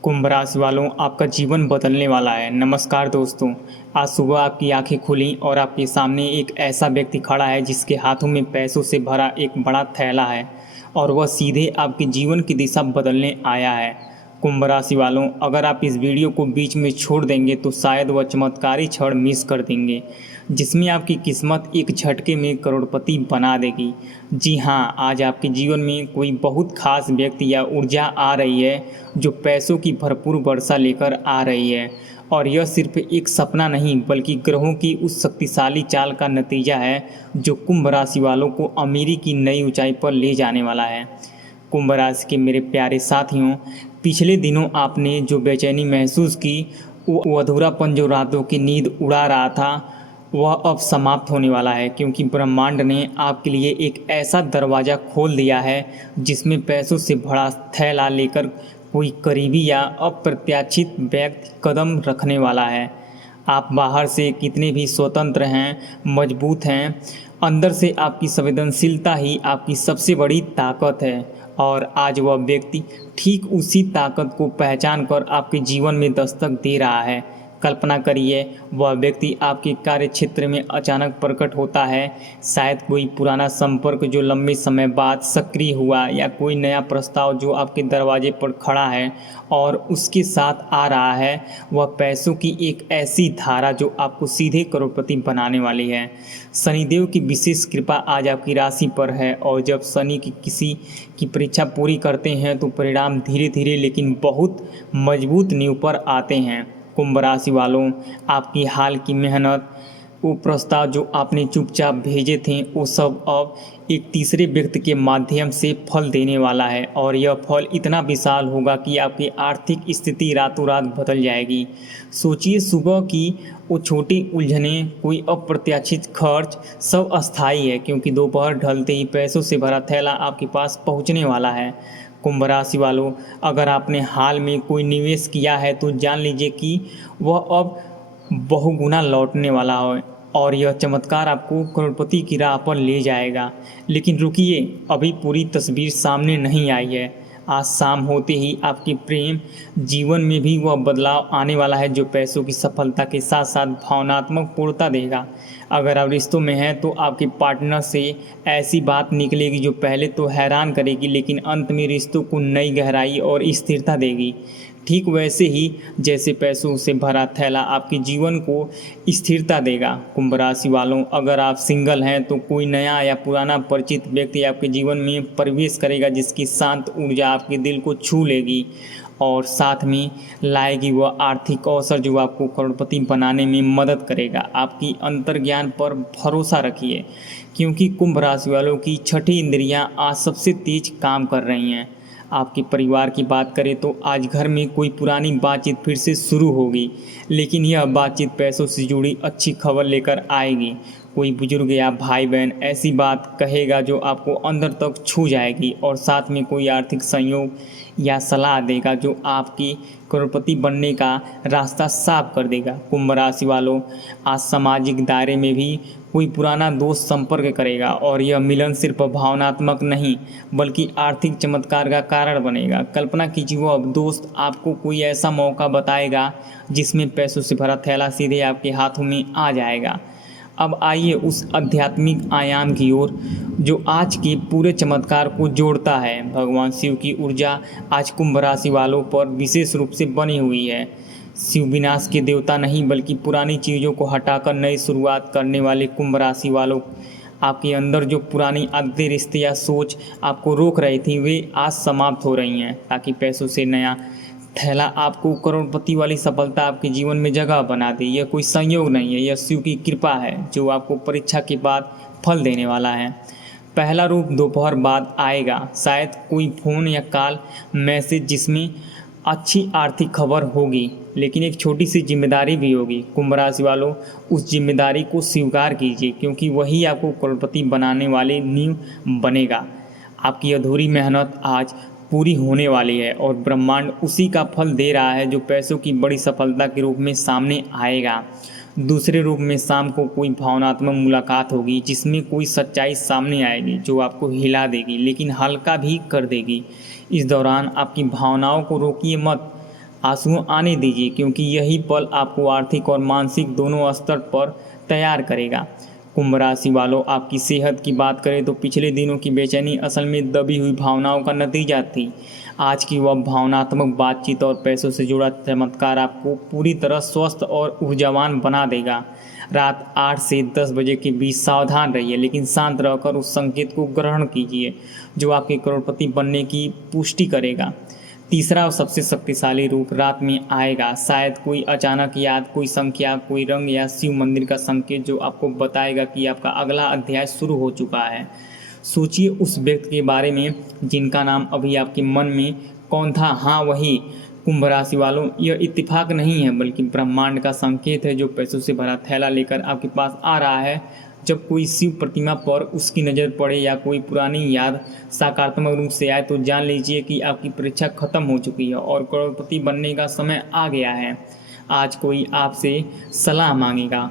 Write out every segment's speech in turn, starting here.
कुंभ राशि वालों, आपका जीवन बदलने वाला है। नमस्कार दोस्तों, आज सुबह आपकी आंखें खुली और आपके सामने एक ऐसा व्यक्ति खड़ा है जिसके हाथों में पैसों से भरा एक बड़ा थैला है और वह सीधे आपके जीवन की दिशा बदलने आया है। कुंभ राशि वालों, अगर आप इस वीडियो को बीच में छोड़ देंगे तो शायद वह चमत्कारी क्षण मिस कर देंगे जिसमें आपकी किस्मत एक झटके में करोड़पति बना देगी। जी हाँ, आज आपके जीवन में कोई बहुत खास व्यक्ति या ऊर्जा आ रही है जो पैसों की भरपूर वर्षा लेकर आ रही है। और यह सिर्फ एक सपना नहीं बल्कि ग्रहों की उस शक्तिशाली चाल का नतीजा है जो कुंभ राशि वालों को अमीरी की नई ऊंचाई पर ले जाने वाला है। कुंभ राशि के मेरे प्यारे साथियों, पिछले दिनों आपने जो बेचैनी महसूस की, वो अधूरापन जो रातों की नींद उड़ा रहा था, वह अब समाप्त होने वाला है क्योंकि ब्रह्मांड ने आपके लिए एक ऐसा दरवाज़ा खोल दिया है जिसमें पैसों से भरा थैला लेकर कोई करीबी या अप्रत्याशित व्यक्ति कदम रखने वाला है। आप बाहर से कितने भी स्वतंत्र हैं, मजबूत हैं, अंदर से आपकी संवेदनशीलता ही आपकी सबसे बड़ी ताकत है। और आज वह व्यक्ति ठीक उसी ताकत को पहचान कर आपके जीवन में दस्तक दे रहा है। कल्पना करिए, वह व्यक्ति आपके कार्य क्षेत्र में अचानक प्रकट होता है। शायद कोई पुराना संपर्क जो लंबे समय बाद सक्रिय हुआ या कोई नया प्रस्ताव जो आपके दरवाजे पर खड़ा है और उसके साथ आ रहा है वह पैसों की एक ऐसी धारा जो आपको सीधे करोड़पति बनाने वाली है। शनिदेव की विशेष कृपा आज आपकी राशि पर है और जब शनि की किसी की परीक्षा पूरी करते हैं तो परिणाम धीरे धीरे लेकिन बहुत मजबूत नींव पर आते हैं। कुंभ राशि वालों, आपकी हाल की मेहनत, वो प्रस्ताव जो आपने चुपचाप भेजे थे, वो सब अब एक तीसरे व्यक्ति के माध्यम से फल देने वाला है और यह फल इतना विशाल होगा कि आपकी आर्थिक स्थिति रातों रात बदल जाएगी। सोचिए, सुबह की वो छोटी उलझनें, कोई अप्रत्याशित खर्च, सब अस्थायी है क्योंकि दोपहर ढलते ही पैसों से भरा थैला आपके पास पहुंचने वाला है। कुंभ राशि वालों, अगर आपने हाल में कोई निवेश किया है तो जान लीजिए कि वह अब बहुगुना लौटने वाला है और यह चमत्कार आपको करोड़पति की राह पर ले जाएगा। लेकिन रुकिए, अभी पूरी तस्वीर सामने नहीं आई है। आज शाम होते ही आपके प्रेम जीवन में भी वह बदलाव आने वाला है जो पैसों की सफलता के साथ साथ भावनात्मक पूर्णता देगा। अगर आप रिश्तों में हैं तो आपके पार्टनर से ऐसी बात निकलेगी जो पहले तो हैरान करेगी लेकिन अंत में रिश्तों को नई गहराई और स्थिरता देगी। ठीक वैसे ही जैसे पैसों से भरा थैला आपके जीवन को स्थिरता देगा। कुंभ राशि वालों, अगर आप सिंगल हैं तो कोई नया या पुराना परिचित व्यक्ति आपके जीवन में प्रवेश करेगा जिसकी शांत ऊर्जा आपके दिल को छू लेगी और साथ में लाएगी वह आर्थिक अवसर जो आपको करोड़पति बनाने में मदद करेगा। आपकी अंतर्ज्ञान पर भरोसा रखिए क्योंकि कुंभ राशि वालों की छठी इंद्रियां आज सबसे तेज काम कर रही हैं। आपके परिवार की बात करें तो आज घर में कोई पुरानी बातचीत फिर से शुरू होगी, लेकिन यह बातचीत पैसों से जुड़ी अच्छी खबर लेकर आएगी। कोई बुजुर्ग या भाई बहन ऐसी बात कहेगा जो आपको अंदर तक छू जाएगी और साथ में कोई आर्थिक संयोग या सलाह देगा जो आपकी करोड़पति बनने का रास्ता साफ कर देगा। कुंभ राशि वालों, आज सामाजिक दायरे में भी कोई पुराना दोस्त संपर्क करेगा और यह मिलन सिर्फ भावनात्मक नहीं बल्कि आर्थिक चमत्कार का कारण बनेगा। कल्पना कीजिए, वो अब दोस्त आपको कोई ऐसा मौका बताएगा जिसमें पैसों से भरा थैला सीधे आपके हाथों में आ जाएगा। अब आइए उस आध्यात्मिक आयाम की ओर जो आज के पूरे चमत्कार को जोड़ता है। भगवान शिव की ऊर्जा आज कुंभ राशि वालों पर विशेष रूप से बनी हुई है। शिव विनाश के देवता नहीं बल्कि पुरानी चीज़ों को हटाकर नई शुरुआत करने वाले कुंभ राशि वालों, आपके अंदर जो पुरानी आदतें, रिश्ते या सोच आपको रोक रही थी वे आज समाप्त हो रही हैं ताकि पैसों से नया थैला आपको करोड़पति वाली सफलता आपके जीवन में जगह बना दे। यह कोई संयोग नहीं है, यह शिव की कृपा है जो आपको परीक्षा के बाद फल देने वाला है। पहला रूप दोपहर बाद आएगा, शायद कोई फ़ोन या कॉल मैसेज जिसमें अच्छी आर्थिक खबर होगी, लेकिन एक छोटी सी जिम्मेदारी भी होगी। कुंभ राशि वालों, उस जिम्मेदारी को स्वीकार कीजिए क्योंकि वही आपको करोड़पति बनाने वाले नींव बनेगा। आपकी अधूरी मेहनत आज पूरी होने वाली है और ब्रह्मांड उसी का फल दे रहा है जो पैसों की बड़ी सफलता के रूप में सामने आएगा। दूसरे रूप में शाम को कोई भावनात्मक मुलाकात होगी जिसमें कोई सच्चाई सामने आएगी जो आपको हिला देगी लेकिन हल्का भी कर देगी। इस दौरान आपकी भावनाओं को रोकिए मत, आंसू आने दीजिए, क्योंकि यही पल आपको आर्थिक और मानसिक दोनों स्तर पर तैयार करेगा। कुंभ राशि वालों, आपकी सेहत की बात करें तो पिछले दिनों की बेचैनी असल में दबी हुई भावनाओं का नतीजा थी। आज की वह भावनात्मक बातचीत और पैसों से जुड़ा चमत्कार आपको पूरी तरह स्वस्थ और ऊर्जावान बना देगा। रात 8 से 10 बजे के बीच सावधान रहिए, लेकिन शांत रहकर उस संकेत को ग्रहण कीजिए जो आपके करोड़पति बनने की पुष्टि करेगा। तीसरा और सबसे शक्तिशाली रूप रात में आएगा। शायद कोई अचानक याद, कोई संख्या, कोई रंग या शिव मंदिर का संकेत जो आपको बताएगा कि आपका अगला अध्याय शुरू हो चुका है। सोचिए उस व्यक्ति के बारे में जिनका नाम अभी आपके मन में कौन था। हाँ, वही। कुंभ राशि वालों, यह इत्तेफाक नहीं है बल्कि ब्रह्मांड का संकेत है जो पैसों से भरा थैला लेकर आपके पास आ रहा है। जब कोई शिव प्रतिमा पर उसकी नज़र पड़े या कोई पुरानी याद सकारात्मक रूप से आए तो जान लीजिए कि आपकी परीक्षा खत्म हो चुकी है और करोड़पति बनने का समय आ गया है। आज कोई आपसे सलाह मांगेगा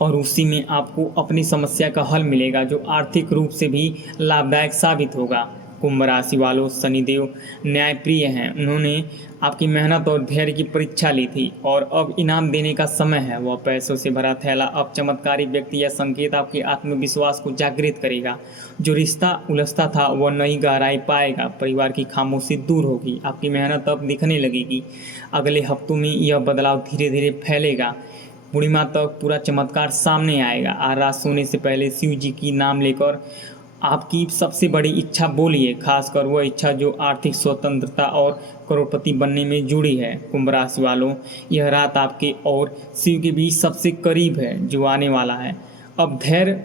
और उसी में आपको अपनी समस्या का हल मिलेगा जो आर्थिक रूप से भी लाभदायक साबित होगा। कुंभ राशि वालों, शनिदेव न्यायप्रिय हैं। उन्होंने आपकी मेहनत और धैर्य की परीक्षा ली थी और अब इनाम देने का समय है। वह पैसों से भरा थैला अब चमत्कारी व्यक्ति या संकेत आपके आत्मविश्वास को जागृत करेगा। जो रिश्ता उलझता था वह नई गहराई पाएगा। परिवार की खामोशी दूर होगी। आपकी मेहनत अब दिखने लगेगी। अगले हफ्तों में यह बदलाव धीरे धीरे फैलेगा। पूर्णिमा तक पूरा चमत्कार सामने आएगा। आज रात सोने से पहले शिव जी की नाम लेकर आपकी सबसे बड़ी इच्छा बोलिए, खासकर वह इच्छा जो आर्थिक स्वतंत्रता और करोड़पति बनने में जुड़ी है। कुंभ राशि वालों, यह रात आपके और शिव के बीच सबसे करीब है जो आने वाला है। अब धैर्य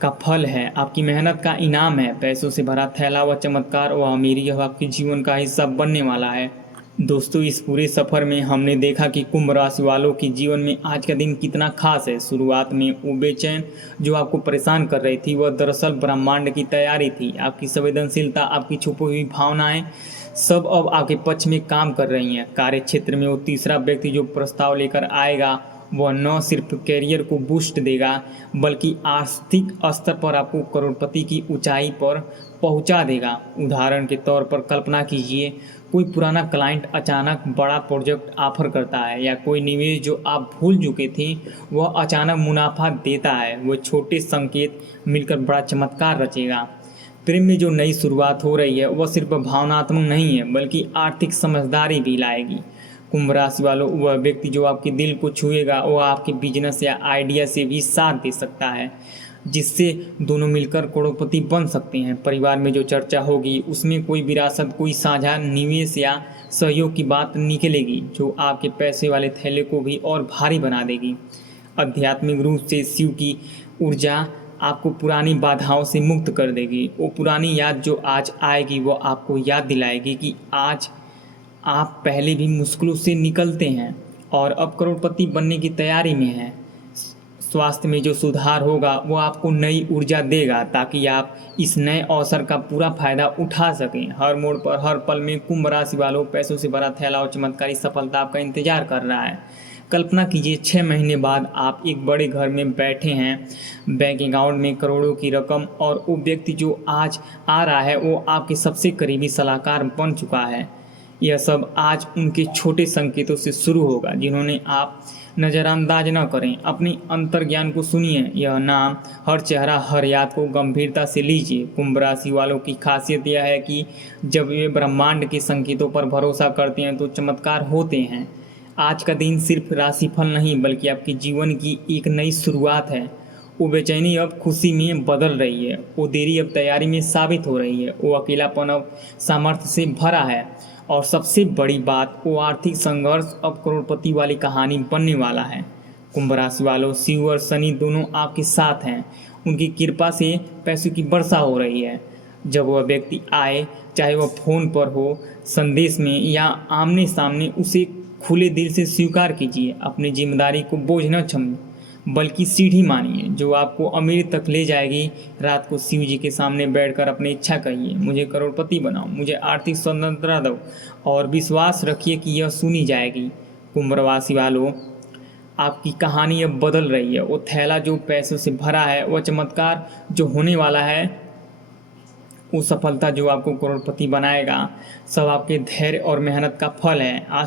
का फल है, आपकी मेहनत का इनाम है। पैसों से भरा थैला व चमत्कार व अमीरी यह आपके जीवन का हिस्सा बनने वाला है। दोस्तों, इस पूरे सफ़र में हमने देखा कि कुंभ राशि वालों के जीवन में आज का दिन कितना खास है। शुरुआत में वो बेचैन जो आपको परेशान कर रही थी वह दरअसल ब्रह्मांड की तैयारी थी। आपकी संवेदनशीलता, आपकी छुपी हुई भावनाएं सब अब आपके पक्ष में काम कर रही हैं। कार्य क्षेत्र में वो तीसरा व्यक्ति जो प्रस्ताव लेकर आएगा वह न सिर्फ कैरियर को बूस्ट देगा बल्कि आर्थिक स्तर पर आपको करोड़पति की ऊंचाई पर पहुंचा देगा। उदाहरण के तौर पर कल्पना कीजिए, कोई पुराना क्लाइंट अचानक बड़ा प्रोजेक्ट ऑफर करता है या कोई निवेश जो आप भूल चुके थे वह अचानक मुनाफा देता है। वह छोटे संकेत मिलकर बड़ा चमत्कार रचेगा। प्रेम में जो नई शुरुआत हो रही है वह सिर्फ भावनात्मक नहीं है बल्कि आर्थिक समझदारी भी लाएगी। कुंभ राशि वालों, वह व्यक्ति जो आपके दिल को छुएगा वह आपके बिजनेस या आइडिया से भी साथ दे सकता है जिससे दोनों मिलकर करोड़पति बन सकते हैं। परिवार में जो चर्चा होगी उसमें कोई विरासत, कोई साझा निवेश या सहयोग की बात निकलेगी जो आपके पैसे वाले थैले को भी और भारी बना देगी। आध्यात्मिक रूप से शिव की ऊर्जा आपको पुरानी बाधाओं से मुक्त कर देगी। वो पुरानी याद जो आज आएगी वो आपको याद दिलाएगी कि आज आप पहले भी मुश्किलों से निकलते हैं और अब करोड़पति बनने की तैयारी में हैं। स्वास्थ्य में जो सुधार होगा वो आपको नई ऊर्जा देगा ताकि आप इस नए अवसर का पूरा फायदा उठा सकें। हर मोड़ पर, हर पल में कुंभ राशि वालों, पैसों से भरा थैला और चमत्कारी सफलता आपका इंतजार कर रहा है। कल्पना कीजिए 6 महीने बाद आप एक बड़े घर में बैठे हैं, बैंक अकाउंट में करोड़ों की रकम और वो व्यक्ति जो आज आ रहा है वो आपके सबसे करीबी सलाहकार बन चुका है। यह सब आज उनके छोटे संकेतों से शुरू होगा जिन्होंने आप नज़रअंदाज न करें। अपनी अंतर्ज्ञान को सुनिए। यह नाम, हर चेहरा, हर याद को गंभीरता से लीजिए। कुंभ राशि वालों की खासियत यह है कि जब वे ब्रह्मांड के संकेतों पर भरोसा करते हैं तो चमत्कार होते हैं। आज का दिन सिर्फ राशिफल नहीं बल्कि आपके जीवन की एक नई शुरुआत है। वो बेचैनी अब खुशी में बदल रही है, वो देरी अब तैयारी में साबित हो रही है, वो अकेलापन अब सामर्थ्य से भरा है और सबसे बड़ी बात, वो आर्थिक संघर्ष अब करोड़पति वाली कहानी बनने वाला है। कुंभ राशि वालों, शिव और शनि दोनों आपके साथ हैं। उनकी कृपा से पैसों की वर्षा हो रही है। जब वह व्यक्ति आए, चाहे वह फ़ोन पर हो, संदेश में या आमने सामने, उसे खुले दिल से स्वीकार कीजिए। अपनी जिम्मेदारी को बोझ न समझिए बल्कि सीढ़ी मानिए जो आपको अमीर तक ले जाएगी। रात को शिव जी के सामने बैठकर अपनी इच्छा कहिए, मुझे करोड़पति बनाओ, मुझे आर्थिक स्वतंत्रता दो, और विश्वास रखिए कि यह सुनी जाएगी। कुंभ राशि वालों, आपकी कहानी अब बदल रही है। वो थैला जो पैसों से भरा है, वह चमत्कार जो होने वाला है वो सफलता जो आपको करोड़पति बनाएगा सब आपके धैर्य और मेहनत का फल है। आज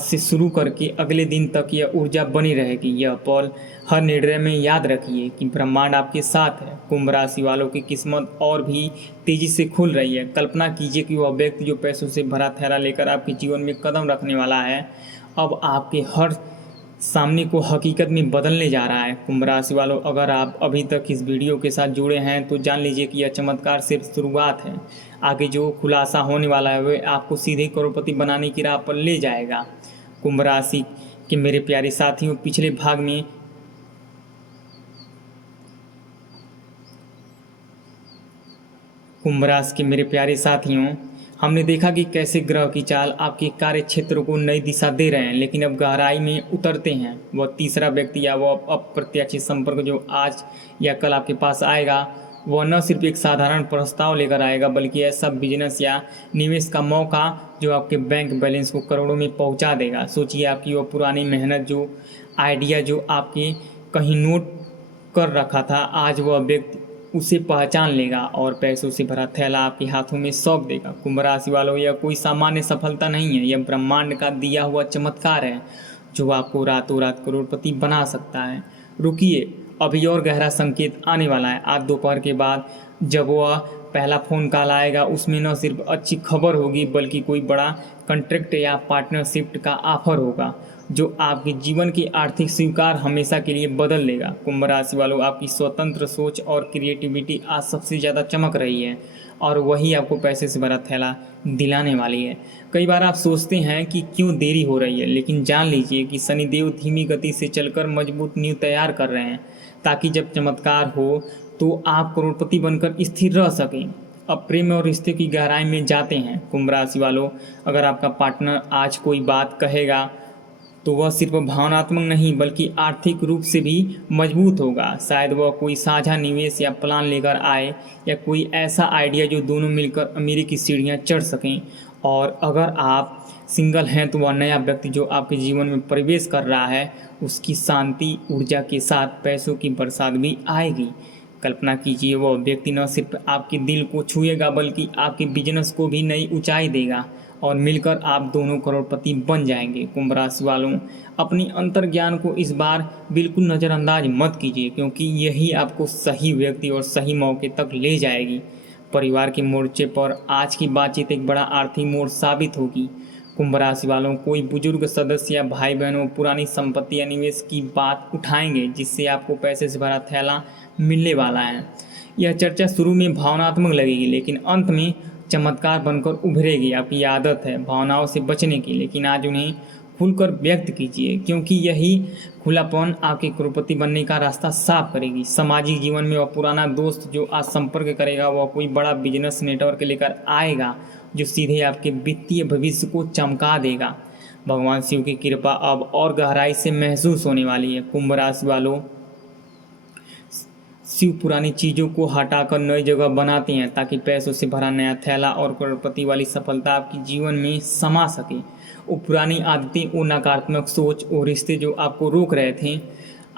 से शुरू करके अगले दिन तक यह ऊर्जा बनी रहेगी। यह पल हर निर्णय में याद रखिए कि ब्रह्मांड आपके साथ है। कुंभ राशि वालों की किस्मत और भी तेजी से खुल रही है। कल्पना कीजिए कि वह व्यक्ति जो पैसों से भरा थैला लेकर आपके जीवन में कदम रखने वाला है अब आपके हर सामने को हकीकत में बदलने जा रहा है। कुंभ राशि वालों, अगर आप अभी तक इस वीडियो के साथ जुड़े हैं तो जान लीजिए कि यह चमत्कार सिर्फ शुरुआत है। आगे जो खुलासा होने वाला है वह आपको सीधे करोड़पति बनाने की राह पर ले जाएगा। कुंभ राशि के मेरे प्यारे साथियों, पिछले भाग में कुंभ राशि के मेरे प्यारे साथियों हमने देखा कि कैसे ग्रह की चाल आपके कार्य क्षेत्र को नई दिशा दे रहे हैं, लेकिन अब गहराई में उतरते हैं। वह तीसरा व्यक्ति या वह अप्रत्याशित संपर्क जो आज या कल आपके पास आएगा वह न सिर्फ एक साधारण प्रस्ताव लेकर आएगा बल्कि ऐसा बिजनेस या निवेश का मौका जो आपके बैंक बैलेंस को करोड़ों में पहुंचा देगा। सोचिए, आपकी वह पुरानी मेहनत, जो आइडिया जो आपके कहीं नोट कर रखा था, आज वह व्यक्ति उसे पहचान लेगा और पैसों से भरा थैला आपके हाथों में सौंप देगा। कुंभ राशि वालों, यह कोई सामान्य सफलता नहीं है, यह ब्रह्मांड का दिया हुआ चमत्कार है जो आपको रातों रात करोड़पति बना सकता है। रुकिए, अभी और गहरा संकेत आने वाला है। आज दोपहर के बाद जब वह पहला फ़ोन कॉल आएगा उसमें न सिर्फ अच्छी खबर होगी बल्कि कोई बड़ा कॉन्ट्रैक्ट या पार्टनरशिप का ऑफर होगा जो आपके जीवन की आर्थिक स्वीकार हमेशा के लिए बदल देगा। कुंभ राशि वालों, आपकी स्वतंत्र सोच और क्रिएटिविटी आज सबसे ज़्यादा चमक रही है और वही आपको पैसे से भरा थैला दिलाने वाली है। कई बार आप सोचते हैं कि क्यों देरी हो रही है, लेकिन जान लीजिए कि शनिदेव धीमी गति से चलकर मजबूत नींव तैयार कर रहे हैं ताकि जब चमत्कार हो तो आप करोड़पति बनकर स्थिर रह सकें। अब प्रेम और रिश्ते की गहराई में जाते हैं। कुंभ राशि वालों, अगर आपका पार्टनर आज कोई बात कहेगा तो वह सिर्फ भावनात्मक नहीं बल्कि आर्थिक रूप से भी मजबूत होगा। शायद वह कोई साझा निवेश या प्लान लेकर आए या कोई ऐसा आइडिया जो दोनों मिलकर अमीरी की सीढ़ियां चढ़ सकें। और अगर आप सिंगल हैं तो वह नया व्यक्ति जो आपके जीवन में प्रवेश कर रहा है उसकी शांति ऊर्जा के साथ पैसों की बरसात भी आएगी। कल्पना कीजिए, वह व्यक्ति न सिर्फ आपके दिल को छुएगा बल्कि आपके बिजनेस को भी नई ऊंचाई देगा और मिलकर आप दोनों करोड़पति बन जाएंगे। कुंभ राशि वालों, अपनी अंतर्ज्ञान को इस बार बिल्कुल नज़रअंदाज मत कीजिए क्योंकि यही आपको सही व्यक्ति और सही मौके तक ले जाएगी। परिवार के मोर्चे पर आज की बातचीत एक बड़ा आर्थिक मोड़ साबित होगी। कुंभ राशि वालों, कोई बुजुर्ग सदस्य या भाई बहनों पुरानी संपत्ति या निवेश की बात उठाएंगे जिससे आपको पैसे से भरा थैला मिलने वाला है। यह चर्चा शुरू में भावनात्मक लगेगी लेकिन अंत में चमत्कार बनकर उभरेगी। आपकी आदत है भावनाओं से बचने की, लेकिन आज उन्हें खुलकर व्यक्त कीजिए क्योंकि यही खुलापन आपके करोड़पति बनने का रास्ता साफ करेगी। सामाजिक जीवन में वह पुराना दोस्त जो आज संपर्क करेगा वह कोई बड़ा बिजनेस नेटवर्क लेकर आएगा जो सीधे आपके वित्तीय भविष्य को चमका देगा। भगवान शिव की कृपा अब और गहराई से महसूस होने वाली है। कुंभ राशि वालों, शिव पुरानी चीज़ों को हटाकर नई जगह बनाते हैं ताकि पैसों से भरा नया थैला और करोड़पति वाली सफलता आपके जीवन में समा सके। वो पुरानी आदतें, वो नकारात्मक सोच, वो रिश्ते जो आपको रोक रहे थे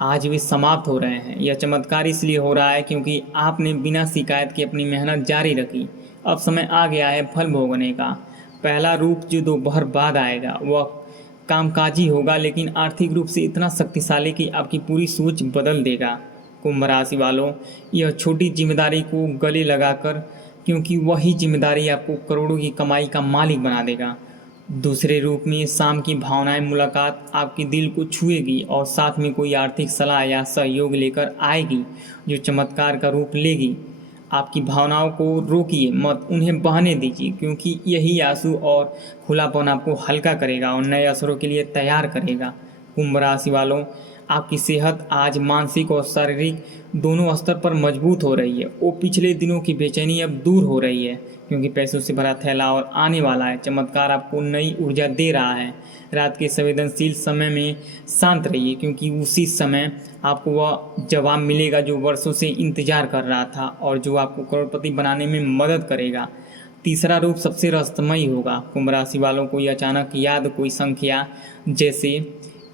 आज वे समाप्त हो रहे हैं। यह चमत्कार इसलिए हो रहा है क्योंकि आपने बिना शिकायत के अपनी मेहनत जारी रखी। अब समय आ गया है फल भोगने का। पहला रूप जो दोपहर बाद आएगा वह कामकाजी होगा लेकिन आर्थिक रूप से इतना शक्तिशाली कि आपकी पूरी सोच बदल देगा। कुंभ राशि वालों, यह छोटी जिम्मेदारी को गले लगाकर क्योंकि वही जिम्मेदारी आपको करोड़ों की कमाई का मालिक बना देगा। दूसरे रूप में शाम की भावनाएं मुलाकात आपके दिल को छुएगी और साथ में कोई आर्थिक सलाह या सहयोग लेकर आएगी जो चमत्कार का रूप लेगी। आपकी भावनाओं को रोकिए मत, उन्हें बहने दीजिए क्योंकि यही आंसू और खुलापन आपको हल्का करेगा और नए असरों के लिए तैयार करेगा। कुंभ राशि वालों, आपकी सेहत आज मानसिक और शारीरिक दोनों स्तर पर मजबूत हो रही है। वो पिछले दिनों की बेचैनी अब दूर हो रही है क्योंकि पैसों से भरा थैला और आने वाला है। चमत्कार आपको नई ऊर्जा दे रहा है। रात के संवेदनशील समय में शांत रहिए क्योंकि उसी समय आपको वह जवाब मिलेगा जो वर्षों से इंतजार कर रहा था और जो आपको करोड़पति बनाने में मदद करेगा। तीसरा रूप सबसे रहस्यमयी होगा। कुंभ राशि वालों को अचानक याद कोई संख्या जैसे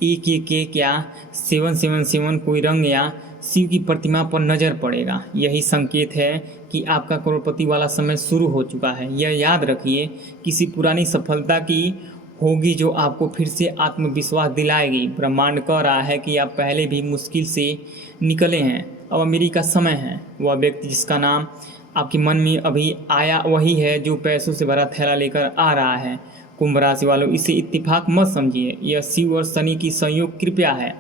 एक या 777 कोई रंग या शिव की प्रतिमा पर नजर पड़ेगा। यही संकेत है कि आपका करोड़पति वाला समय शुरू हो चुका है। यह याद रखिए, किसी पुरानी सफलता की होगी जो आपको फिर से आत्मविश्वास दिलाएगी। ब्रह्मांड कह रहा है कि आप पहले भी मुश्किल से निकले हैं, अब अमीरी का समय है। वह व्यक्ति जिसका नाम आपके मन में अभी आया वही है जो पैसों से भरा थैला लेकर आ रहा है। कुंभ राशि वालों, इसे इत्तेफाक मत समझिए, यह शिव और शनि की संयोग कृपया है।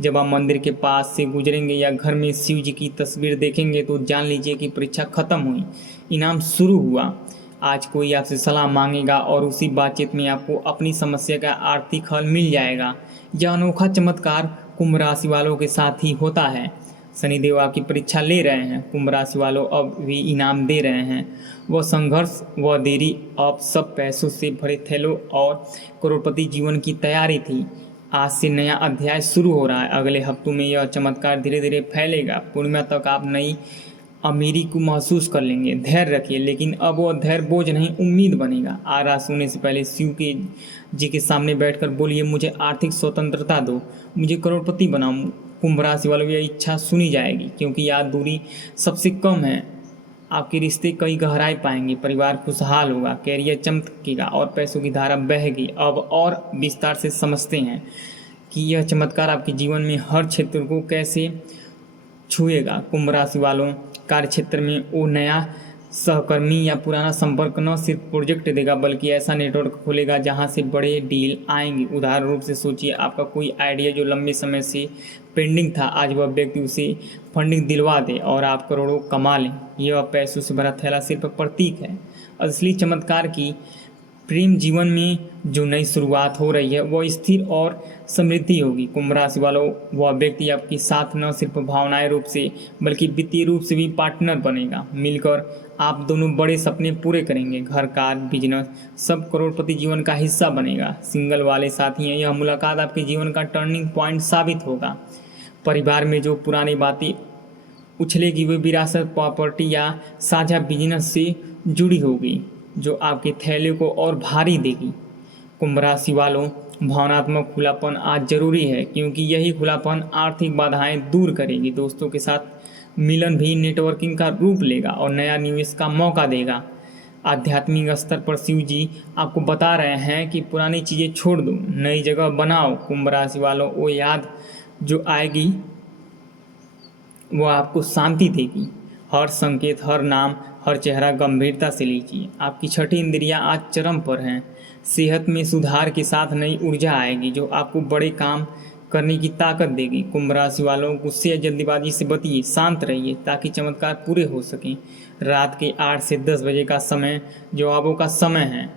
जब आप मंदिर के पास से गुजरेंगे या घर में शिव जी की तस्वीर देखेंगे तो जान लीजिए कि परीक्षा खत्म हुई, इनाम शुरू हुआ। आज कोई आपसे सलाह मांगेगा और उसी बातचीत में आपको अपनी समस्या का आर्थिक हल मिल जाएगा। यह अनोखा चमत्कार कुंभ राशि वालों के साथ ही होता है। शनिदेव आपकी परीक्षा ले रहे हैं। कुंभ राशि वालों अब भी इनाम दे रहे हैं। वह संघर्ष, वह देरी, अब सब पैसों से भरे थैलों और करोड़पति जीवन की तैयारी थी। आज से नया अध्याय शुरू हो रहा है। अगले हफ्तों में यह चमत्कार धीरे धीरे फैलेगा। पूर्णिमा तक आप नई अमीरी को महसूस कर लेंगे। धैर्य रखिए, लेकिन अब वो धैर्य बोझ नहीं, उम्मीद बनेगा। आरास होने से पहले शिव के जी के सामने बैठकर बोलिए, मुझे आर्थिक स्वतंत्रता दो, मुझे करोड़पति बनाओ। कुंभ राशि वालों की इच्छा सुनी जाएगी, क्योंकि याद दूरी सबसे कम है। आपके रिश्ते कई गहराई पाएंगे, परिवार खुशहाल होगा, कैरियर चमकेगा और पैसों की धारा बहेगी। अब और विस्तार से समझते हैं कि यह चमत्कार आपके जीवन में हर क्षेत्र को कैसे छुएगा। कुंभ राशि वालों, कार्य क्षेत्र में वो नया सहकर्मी या पुराना संपर्क न सिर्फ प्रोजेक्ट देगा बल्कि ऐसा नेटवर्क खोलेगा जहां से बड़े डील आएंगे। उदाहरण रूप से सोचिए, आपका कोई आइडिया जो लंबे समय से पेंडिंग था, आज वह व्यक्ति उसे फंडिंग दिलवा दे और आप करोड़ों कमा लें। यह पैसों से भरा थैला सिर्फ प्रतीक है। असली चमत्कार की प्रेम जीवन में जो नई शुरुआत हो रही है वह स्थिर और समृद्धि होगी। कुंभ राशि वालों, वह व्यक्ति आपके साथ न सिर्फ भावनाएं रूप से बल्कि वित्तीय रूप से भी पार्टनर बनेगा। मिलकर आप दोनों बड़े सपने पूरे करेंगे। घर, कार, बिजनेस सब करोड़पति जीवन का हिस्सा बनेगा। सिंगल वाले साथी हैं, यह मुलाकात आपके जीवन का टर्निंग पॉइंट साबित होगा। परिवार में जो पुरानी बातें उछलेगी वे विरासत, प्रॉपर्टी या साझा बिजनेस से जुड़ी होगी, जो आपके थैले को और भारी देगी। कुंभ राशि वालों, भावनात्मक खुलापन आज जरूरी है, क्योंकि यही खुलापन आर्थिक बाधाएं दूर करेगी। दोस्तों के साथ मिलन भी नेटवर्किंग का रूप लेगा और नया निवेश का मौका देगा। आध्यात्मिक स्तर पर शिव जी आपको बता रहे हैं कि पुरानी चीज़ें छोड़ दो, नई जगह बनाओ। कुंभ राशि वालों, वो याद जो आएगी वो आपको शांति देगी। हर संकेत, हर नाम, हर चेहरा गंभीरता से लीजिए। आपकी छठी इंद्रियां आज चरम पर हैं। सेहत में सुधार के साथ नई ऊर्जा आएगी जो आपको बड़े काम करने की ताकत देगी। कुंभ राशि वालों, गुस्से या जल्दीबाजी से बचिए, शांत रहिए ताकि चमत्कार पूरे हो सकें। रात के 8 से 10 बजे का समय जवाबों का समय है।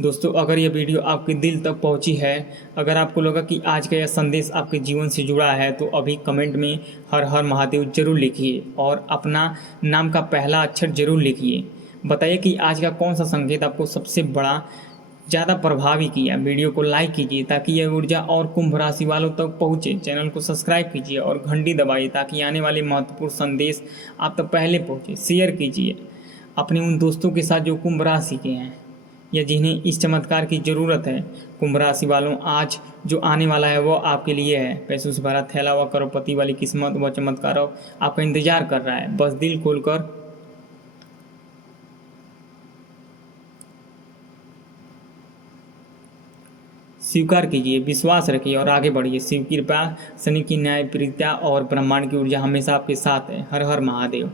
दोस्तों, अगर यह वीडियो आपके दिल तक पहुंची है, अगर आपको लगा कि आज का यह संदेश आपके जीवन से जुड़ा है, तो अभी कमेंट में हर हर महादेव जरूर लिखिए और अपना नाम का पहला अक्षर जरूर लिखिए। बताइए कि आज का कौन सा संकेत आपको सबसे बड़ा ज़्यादा प्रभावी किया। वीडियो को लाइक कीजिए ताकि यह ऊर्जा और कुंभ राशि वालों तक पहुँचे। चैनल को सब्सक्राइब कीजिए और घंटी दबाइए ताकि आने वाले महत्वपूर्ण संदेश आप तक पहले पहुँचे। शेयर कीजिए अपने उन दोस्तों के साथ जो कुंभ राशि के हैं या जिन्हें इस चमत्कार की ज़रूरत है। कुंभ राशि वालों, आज जो आने वाला है वो आपके लिए है। पैसों से भरा थैला व करोड़पति वाली किस्मत व चमत्कार आपका इंतजार कर रहा है। बस दिल खोलकर स्वीकार कीजिए, विश्वास रखिए और आगे बढ़िए। शिव की कृपा, शनि की न्यायप्रियता और ब्रह्मांड की ऊर्जा हमेशा आपके साथ है। हर हर महादेव।